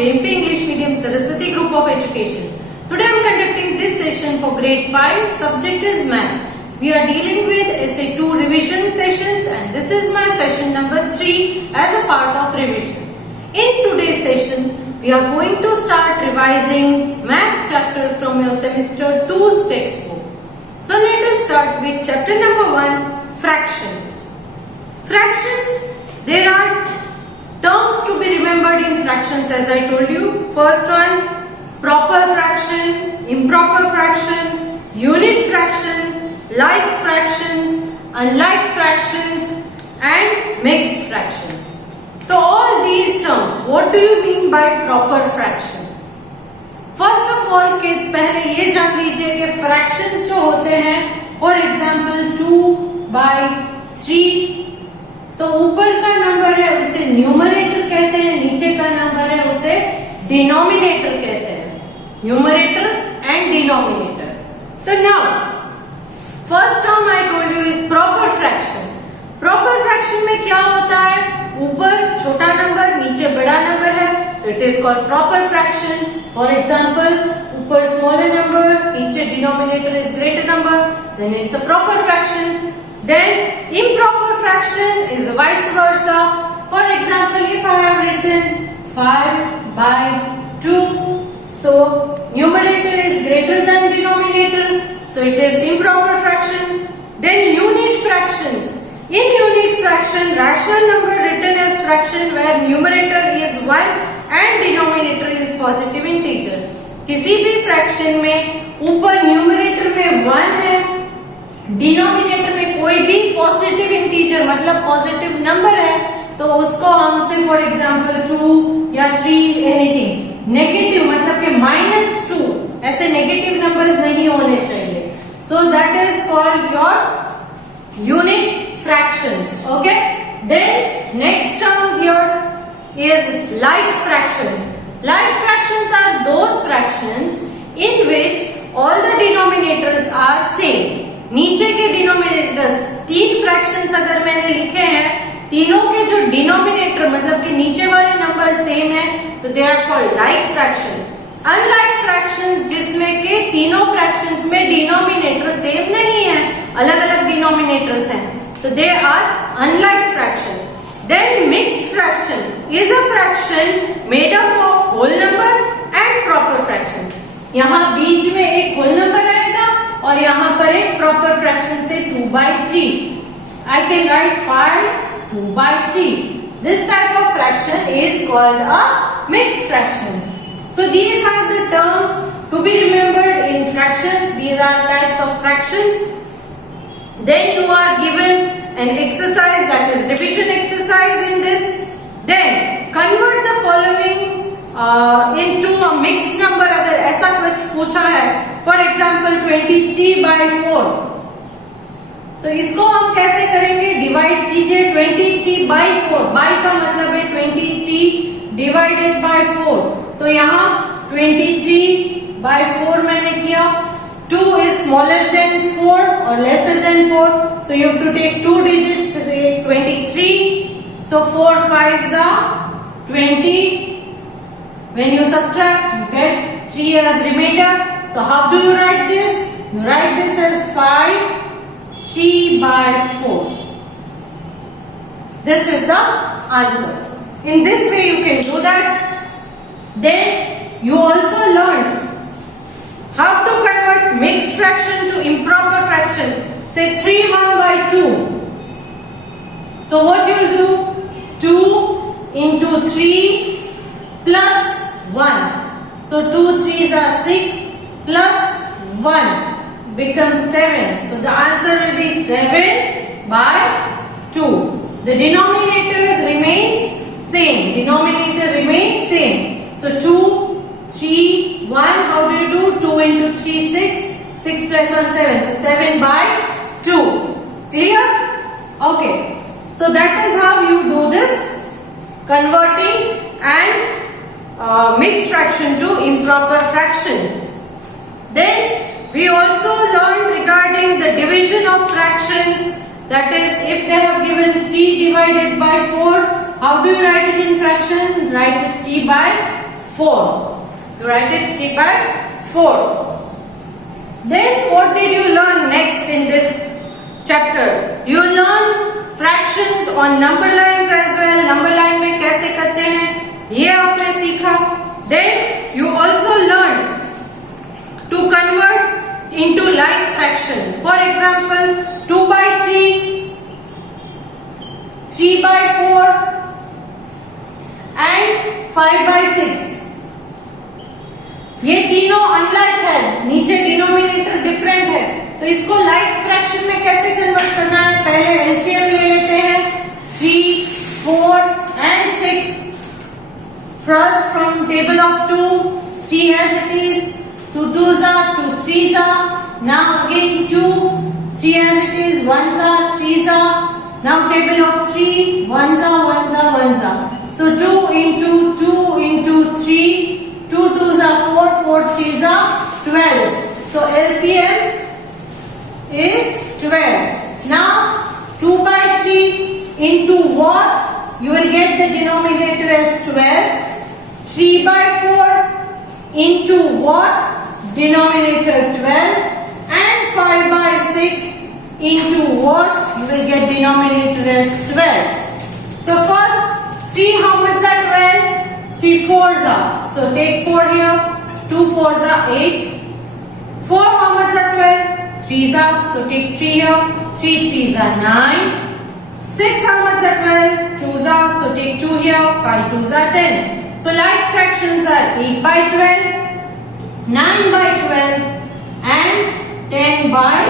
JMP English Medium Saraswati Group of Education. Today I am conducting this session for grade 5. Subject is math. We are dealing with essay 2 revision sessions and this is my session number 3 as a part of revision. In today's session, we are going to start revising math chapter from your semester 2's textbook. So let us start with chapter number 1, fractions. Fractions, there are terms to be remembered in fractions as I told you. First one, proper fraction, improper fraction, unit fraction, like fractions, unlike fractions and mixed fractions. So all these terms, what do you mean by proper fraction? First of all kids, पहले ये जान लीजिए कि fractions जो होते हैं, for example 2/3, तो ऊपर का नंबर है उसे न्यूमरेटर कहते हैं, नीचे का नंबर है उसे डिनोमिनेटर कहते हैं. Numerator and denominator. तो now first term I told you is proper fraction. Proper fraction में क्या होता है, ऊपर छोटा नंबर नीचे बड़ा नंबर है तो it is called proper fraction. For example ऊपर स्मॉलर नंबर नीचे denominator is greater number, then it's a proper fraction. Then improper fraction is vice versa. For example, if I have written 5/2, so numerator is greater than denominator, so it is improper fraction. Then unit fractions. In unit fraction, rational number written as fraction where numerator is 1 and denominator is positive integer. किसी भी fraction में ऊपर numerator में 1 है, denominator में कोई भी positive integer मतलब पॉजिटिव नंबर है तो उसको हम से फॉर एग्जांपल 2 या 3 एनीथिंग. नेगेटिव मतलब कि -2 ऐसे नेगेटिव नंबर्स नहीं होने चाहिए. So that is called your unit fractions. Okay, then next term here is like fractions. Like fractions are those fractions in which all the denominators are same. नीचे के denominators, 3 fractions अगर मैंने लिखे हैं, तीनों के जो डिनोमिनेटर मतलब कि नीचे वाले नंबर सेम है तो they are called like fraction. Unlike fractions जिसमें के तीनों फ्रैक्शंस में डिनोमिनेटर सेम नहीं है, अलग अलग डिनोमिनेटर्स हैं, तो they are unlike fraction. Then mixed fraction is a fraction made up of whole number and proper fraction. यहाँ बीच में एक होल नंबर आएगा और यहाँ पर एक प्रॉपर फ्रैक्शन से 2/3. I can write 5 2/3. This type of fraction is called a mixed fraction. So these are the terms to be remembered in fractions. These are types of fractions. Then you are given an exercise, that is division exercise in this. Then convert the following into a mixed number. अगर ऐसा कुछ पूछा है, for example 23/4, तो इसको हम कैसे करेंगे, डिवाइड कीजिए 23/4. बाई का मतलब है 23 डिवाइडेड बाय 4. तो यहाँ 23/4 मैंने किया. 2 is smaller than 4 or lesser than 4, so you have to take 2 digits, 23. So 4 5s are 20. When you subtract, you get 3 as remainder. So how do you write this? You write this as 5 3/4. This is the answer. In this way you can do that. Then you also learned how to convert mixed fraction to improper fraction. Say 3/1/2. So what you will do? 2 into 3 plus 1. So 2 3s are 6 plus 1 becomes 7. So the answer will be 7/2. The denominator remains same. Denominator remains same. So 2 3 1. How do you do? 2 into 3 6. 6 plus 1 7. So 7/2. Clear? Okay. So that is how you do this converting and mixed fraction to improper fraction. Then we also learned regarding the division of fractions. That is, if they have given 3 divided by 4, how do you write it in fraction? Write it 3/4. 4. You write it 3 by 4. Then what did you learn next in this chapter? You learn fractions on number lines as well. Number line में कैसे करते हैं ये आपने सीखा. Then you also learned to convert into like fraction. For example, 2 by 3, 3 by 4 and 5 by 6. ये तीनों unlike है, नीचे डिनोमिनेटर डिफरेंट है, तो इसको लाइक फ्रैक्शन में कैसे कन्वर्ट करना है? पहले एलसीएम ले लेते हैं. 3, 4 and 6. First from table of 2, 3 as it is. 2 2s are 2 3s are. Now again 2, 3 as it is. 1s are 3s are. Now table of 3, 1s are 1s are 1s are. So 2 into 3. 2 2s are 4, 4 3s are 12. So LCM is 12. Now 2 by 3 into what? You will get the denominator as 12. 3 by 4 into what? Denominator 12. And 5 by 6 into what? You will get denominator as 12. So first 3 how much are 12? 3 4s are. So take 4 here. 2 4s are 8. 4 how much are 12? 3s are. So take 3 here. 3 3s are 9. 6 how much are 12? 2s are. So take 2 here. 5 2s are 10. So like fractions are 8 by 12, 9 by 12 and 10 by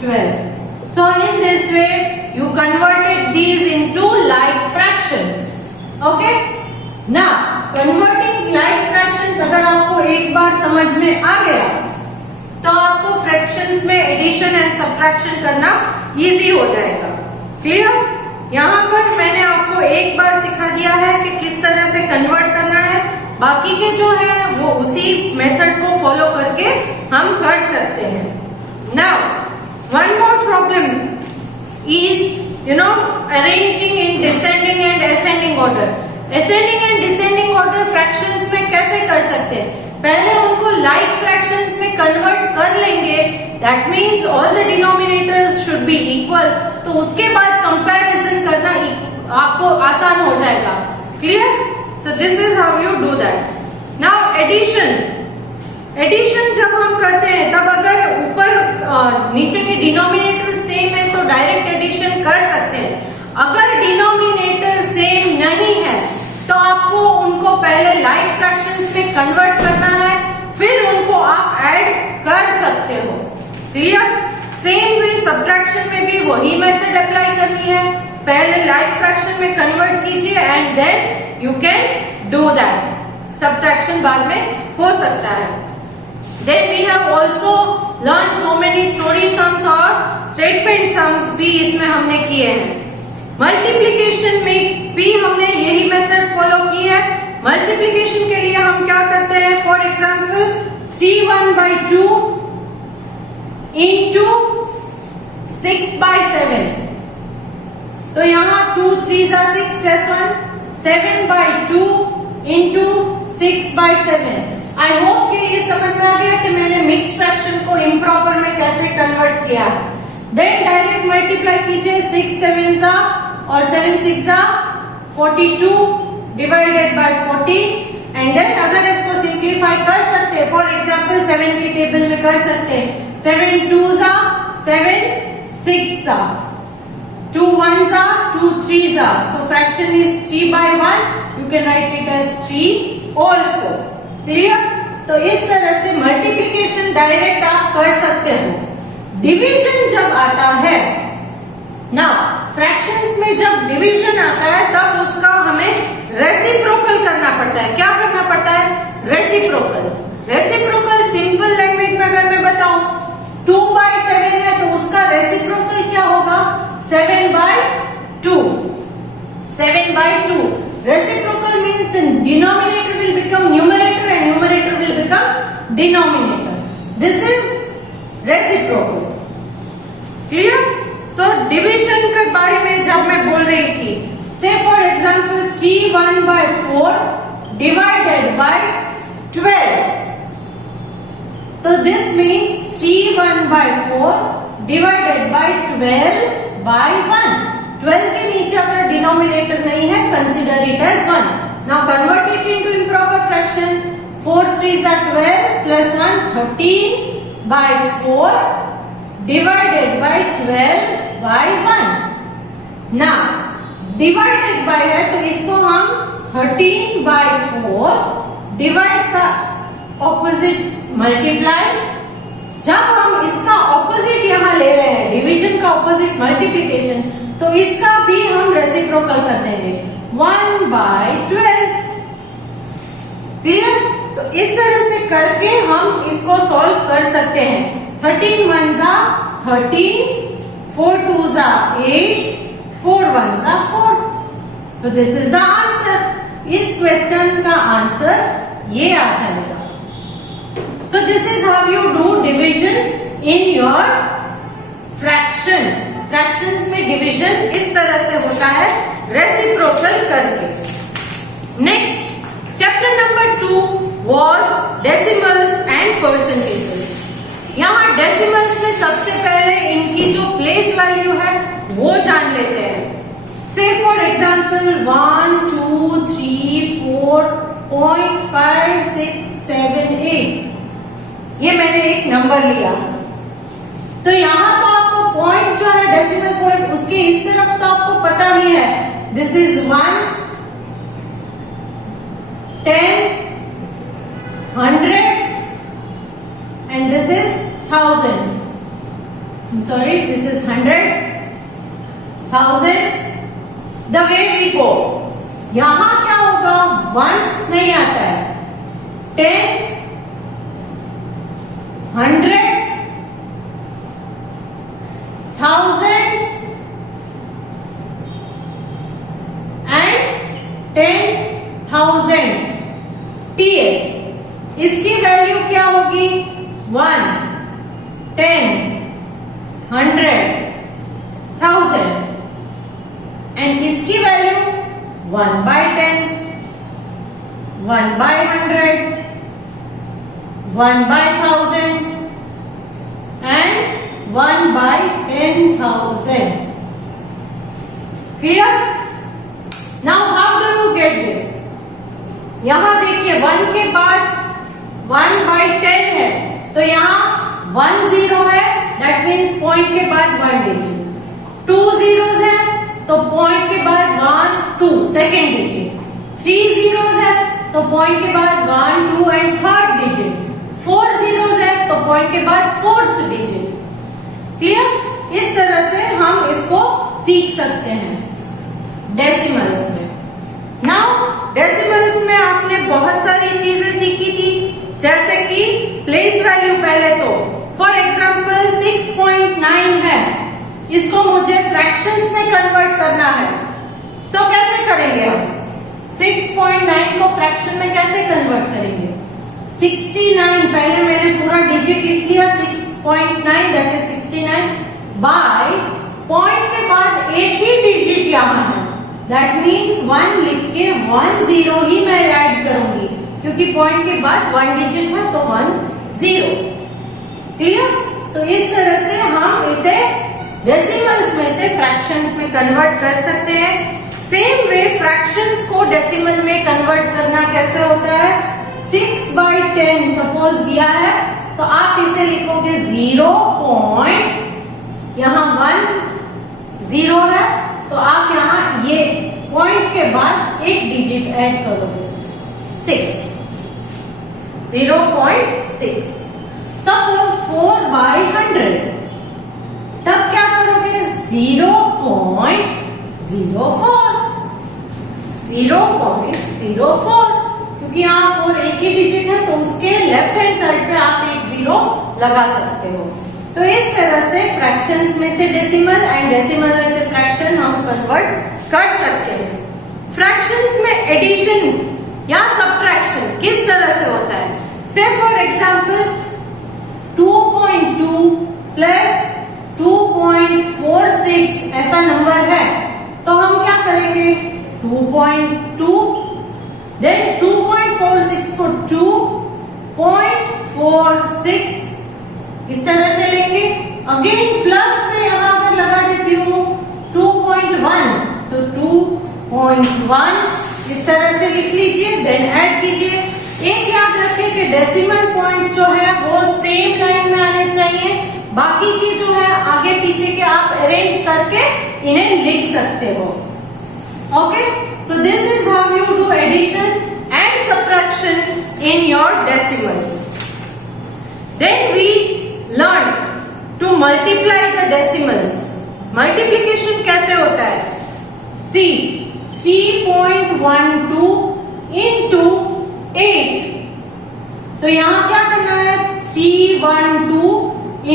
12. So in this way you converted these into like fractions. Okay? Now converting like fractions अगर आपको एक बार समझ में आ गया तो आपको fractions में addition and subtraction करना इजी हो जाएगा. क्लियर? यहाँ पर मैंने आपको एक बार सिखा दिया है कि किस तरह से कन्वर्ट करना है. बाकी के जो है वो उसी मेथड को फॉलो करके हम कर सकते हैं. Now one more problem is arranging in descending and ascending order. Ascending and descending order fractions में कैसे कर सकते हैं? पहले उनको लाइक फ्रैक्शंस में कन्वर्ट कर लेंगे. That means all the denominators should be equal. तो उसके बाद कंपैरिजन करना आपको आसान हो जाएगा. Clear? So this is how you do that. Now addition. Addition जब हम करते हैं तब अगर ऊपर नीचे के डिनोमिनेटर सेम है तो डायरेक्ट एडिशन कर सकते हैं. अगर डिनोमिनेटर सेम नहीं है तो आपको उनको पहले लाइक फ्रैक्शंस में कन्वर्ट करना है, फिर उनको आप ऐड कर सकते हो. क्लियर? सेम वे सब्ट्रैक्शन में भी वही मेथड अप्लाई करनी है. पहले लाइक फ्रैक्शन में कन्वर्ट कीजिए and then you can do that. Subtraction बाद में हो सकता है. Then we have also learn so many story sums और स्टेटमेंट सम्स भी इसमें हमने किए हैं. मल्टीप्लीकेशन में भी हमने यही मेथड फॉलो की है. मल्टीप्लीकेशन के लिए हम क्या करते हैं? For example 3 1 by 2 into 6 by 7. तो यहाँ 2 3s are 6 plus 1. 7 by 2 into 6 by 7. I hope कि ये समझ में आ गया कि मैंने मिक्स फ्रैक्शन को इम्प्रॉपर में कैसे कन्वर्ट किया. देन डायरेक्ट मल्टीप्लाई कीजिए. 6 7s are और 7 6 are 42 divided by 40. And then अगर इसको सिंप्लीफाई कर सकते हैं, फॉर एग्जाम्पल 7 की टेबल में कर सकते हैं. 7 2s are 7 6s are 2 1s are 2 3s are. So fraction is 3 by 1. You can write it as 3 also. Clear? तो इस तरह से मल्टीप्लिकेशन डायरेक्ट आप कर सकते हो. डिवीजन जब आता है ना, फ्रैक्शंस में जब डिवीजन आता है तब उसका हमें रेसिप्रोकल करना पड़ता है. क्या करना पड़ता है? रेसिप्रोकल. रेसिप्रोकल सिंपल लैंग्वेज में अगर मैं बताऊं 2 by 7 है तो उसका रेसिप्रोकल क्या होगा? 7 by 2. 7 by 2. Reciprocal means the denominator will become numerator and numerator will become denominator. This is reciprocal. Clear? So division के बारे में जब मैं बोल रही थी, say for example 3 1 by 4 divided by 12. तो दिस मीन्स 3/1/4 डिवाइडेड बाय 12/1. 12 के नीचे अगर डिनोमिनेटर नहीं है, consider it as 1. Now convert it into improper fraction. 4 3s are 12 plus 1 13/4 divided by 12/1. Now divided by है तो इसको हम 13/4 डिवाइड का ऑपोजिट मल्टीप्लाई. जब हम इसका ऑपोजिट यहाँ ले रहे हैं, डिवीजन का ऑपोजिट मल्टीप्लिकेशन, तो इसका भी हम रेसिप्रोकल कर देंगे 1/12. क्लियर? तो इस तरह से करके हम इसको सॉल्व कर सकते हैं. 13 1s are 13, 4 2s are 8, 4 1s are 4. So this is the answer. इस क्वेश्चन का आंसर ये आ जाएगा. So this is how you do division in your fractions. Fractions में division इस तरह से होता है, reciprocal करके. Next, chapter number 2 was decimals and percentages. यहाँ डेसिमल्स में सबसे पहले इनकी जो प्लेस वैल्यू है वो जान लेते हैं. से फॉर एग्जाम्पल 1 2 3 4 0.5 6 7 8. ये मैंने एक नंबर लिया, तो यहाँ तो आपको पॉइंट जो है डेसिमल पॉइंट उसके इस तरफ तो आपको पता ही है. This is ones, tens, hundreds, and this is thousands. I'm sorry, this is hundreds, thousands. The way we go, यहां क्या होगा, वंस नहीं आता है, tenth, hundred, thousands and 10,000. TH इसकी वैल्यू क्या होगी, 1, 10, 100, 1000. एंड इसकी value 1/10, 1/100, 1/1000 and 1/10,000. Clear? Now how do you get this? यहां देखिए 1 के बाद 1/10 है, तो यहाँ 1 0 है, दैट मीन्स पॉइंट के बाद 1 डिजिट. 2 zeros है तो पॉइंट के बाद 1 2 सेकेंड डिजिट. 3 zeros है तो पॉइंट के बाद 1 2 एंड थर्ड डिजिट. 4 zeros है तो पॉइंट के बाद फोर्थ डिजिट. क्लियर? इस तरह से हम इसको सीख सकते हैं डेसिमल्स में. नाउ डेसिमल्स में आपने बहुत सारी चीजें सीखी थी, जैसे कि प्लेस वैल्यू. पहले तो फॉर एग्जाम्पल 6.9 है, इसको मुझे फ्रैक्शंस में कन्वर्ट करना है, तो कैसे करेंगे हम? 6.9 को फ्रैक्शन में कैसे कन्वर्ट करेंगे? 69, पहले मैंने पूरा डिजिट लिख लिया, 6.9 दैट इज 69 बाय पॉइंट के बाद एक ही डिजिट यहाँ है, दैट मीन्स 1 लिख के 1 0 ही मैं ऐड करूंगी, क्योंकि पॉइंट के बाद 1 डिजिट है तो 1 0. क्लियर? तो इस तरह से हम इसे डेसिमल्स में से फ्रैक्शंस में कन्वर्ट कर सकते हैं. सेम वे फ्रैक्शंस को डेसिमल में कन्वर्ट करना कैसे होता है? 6/10 सपोज दिया है, तो आप इसे लिखोगे 0 पॉइंट, यहाँ 1 0 है, तो आप यहाँ ये पॉइंट के बाद एक डिजिट ऐड करोगे, 6, 0.6. सपोज 4/100, तब क्या करोगे? 0.04, 0.04, क्योंकि यहाँ 4 एक ही डिजिट है, तो उसके लेफ्ट हैंड साइड पे आप एक 0 लगा सकते हो. तो इस तरह से फ्रैक्शंस में से डेसिमल एंड डेसिमल में से फ्रैक्शन हम कन्वर्ट कर सकते हैं. फ्रैक्शंस में एडिशन या सब्ट्रैक्शन किस तरह से होता है? से फॉर एग्जाम्पल 2.2 प्लस 2.46 ऐसा नंबर है, तो हम क्या करेंगे? 2.2, देन 2.46 को 2 0.46 इस तरह से लेंगे। अगेन प्लस में यहां अगर लगा देती हूँ 2.1 तो 2.1 इस तरह से लिख लीजिए, देन ऐड कीजिए। एक याद रखें कि डेसिमल पॉइंट्स जो है वो सेम लाइन में आने चाहिए, बाकी की जो है आगे पीछे के आप अरेंज करके इन्हें लिख सकते हो। Okay, so this is how you do addition and subtraction in your decimals. Then we learn to multiply the decimals. Multiplication कैसे होता है? सी 3.12 इंटू 8, तो यहां क्या करना है? 312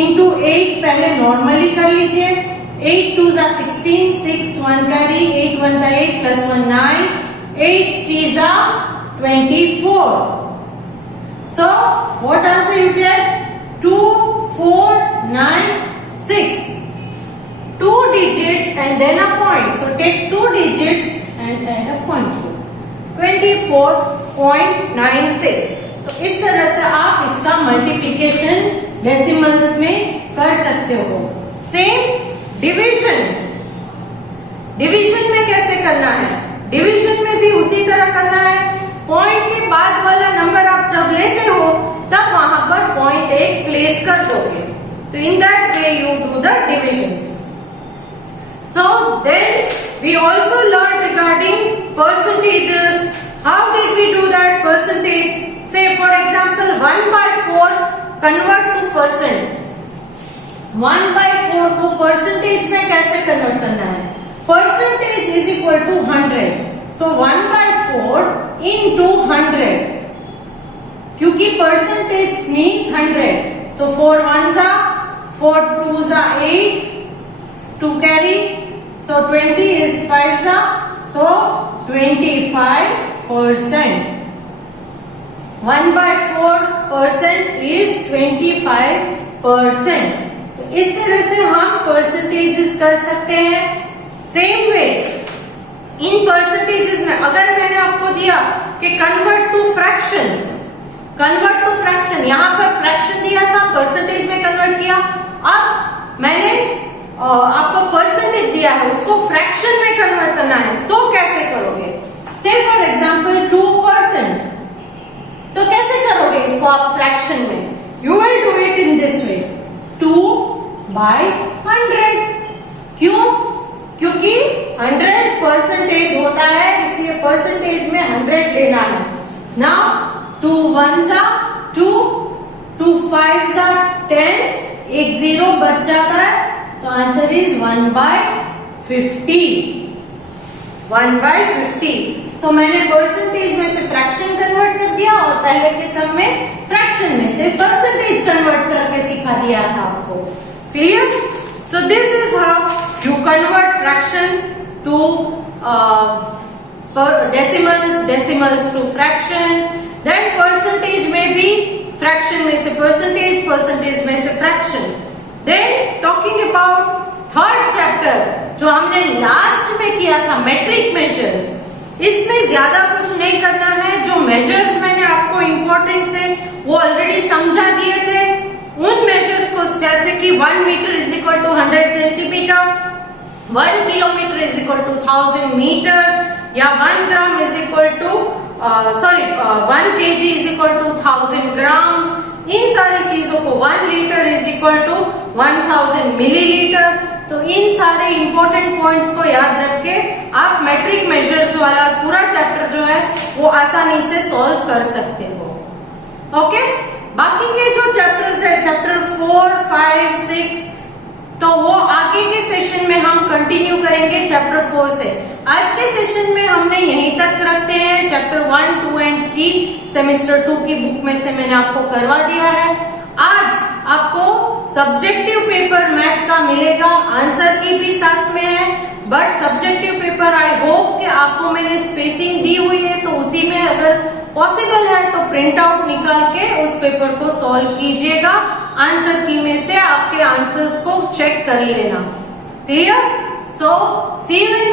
इंटू 8 पहले नॉर्मली कर लीजिए। 8 2 जा 16, 6 1 कैरी, 8 1 जा 8 प्लस 1 9, 8 3 जा 24। So what answer you get? 2 4 9 6. 2 digits and then a point. So take 2 digits and add a point here. 24.96. तो इस तरह से आप इसका मल्टीप्लिकेशन डेसिमल्स में कर सकते हो। सेम डिवीजन, डिवीजन में कैसे करना है? डिवीजन में भी उसी तरह करना है। पॉइंट के बाद वाला नंबर आप जब लेते हो तब वहां पर पॉइंट एक प्लेस कर दोगे। तो in that way you do the divisions. So then we also learned regarding percentages. How did we do that percentage? Say for example 1/4 convert to percent. 1/4 को percentage में कैसे convert करना है? Percentage is equal to 100. So 1/4 into 100. क्योंकि percentage means 100. So 4 1s are 4 2s are 8. 2 carry, so 20 is 5 za, so 25%. 1/4% is 25%. तो इस तरह से हम परसेंटेजेस कर सकते हैं। सेम वे इन परसेंटेजेस में अगर मैंने आपको दिया कि convert to fractions, convert to fraction, यहां पर फ्रैक्शन दिया था, परसेंटेज में कन्वर्ट किया। अब मैंने आपको परसेंटेज दिया है, उसको फ्रैक्शन में कन्वर्ट करना है, तो कैसे करोगे? से फॉर एग्जाम्पल 2%, तो कैसे करोगे इसको आप फ्रैक्शन में? You will do it in this way, 2/100। क्यों? क्योंकि 100% होता है, इसलिए परसेंटेज में 100 लेना है। Now 2 1s are 2, 2 5s are 10, एक 0 बच जाता है। So answer is 1/50. 1/50. So मैंने परसेंटेज में से फ्रैक्शन कन्वर्ट कर दिया और पहले के सम में फ्रैक्शन में से परसेंटेज कन्वर्ट करके सिखा दिया था आपको। Clear? So this is how you convert fractions to decimals, decimals to fractions. Then percentage में भी फ्रैक्शन में से परसेंटेज, परसेंटेज में से fraction. Then talking about third chapter जो हमने लास्ट में किया था, मेट्रिक मेजर्स, इसमें ज्यादा कुछ नहीं करना है। जो मेजर्स मैंने आपको इम्पोर्टेंट थे वो ऑलरेडी समझा दिए थे। उन मेजर्स को जैसे कि 1 metre is equal to 100 centimetre, 1 kilometre is equal to 1000 metre, या 1 gram is equal to 1 K G is equal to 1000 grams. इन सारी चीजों को 1 litre is equal to 1000 millilitre. तो इन सारे इंपॉर्टेंट पॉइंट्स को याद रख के आप मैट्रिक मेजर्स वाला पूरा चैप्टर जो है वो आसानी से सॉल्व कर सकते हो। ओके, बाकी के जो चैप्टर्स है, चैप्टर 4 5 6, तो वो आगे के सेशन में हम कंटिन्यू करेंगे चैप्टर 4 से। आज के सेशन में हमने यहीं तक रखते हैं। चैप्टर 1 2 एंड 3 सेमेस्टर 2 की बुक में से मैंने आपको करवा दिया है। आज आपको सब्जेक्टिव पेपर मैथ का मिलेगा, आंसर की भी साथ में है, but subjective paper I hope कि आपको मैंने स्पेसिंग दी हुई है, तो उसी में अगर पॉसिबल है तो प्रिंट आउट निकाल के उस पेपर को सॉल्व कीजिएगा। आंसर की में से आपके आंसर्स को चेक कर लेना। Clear? So C you in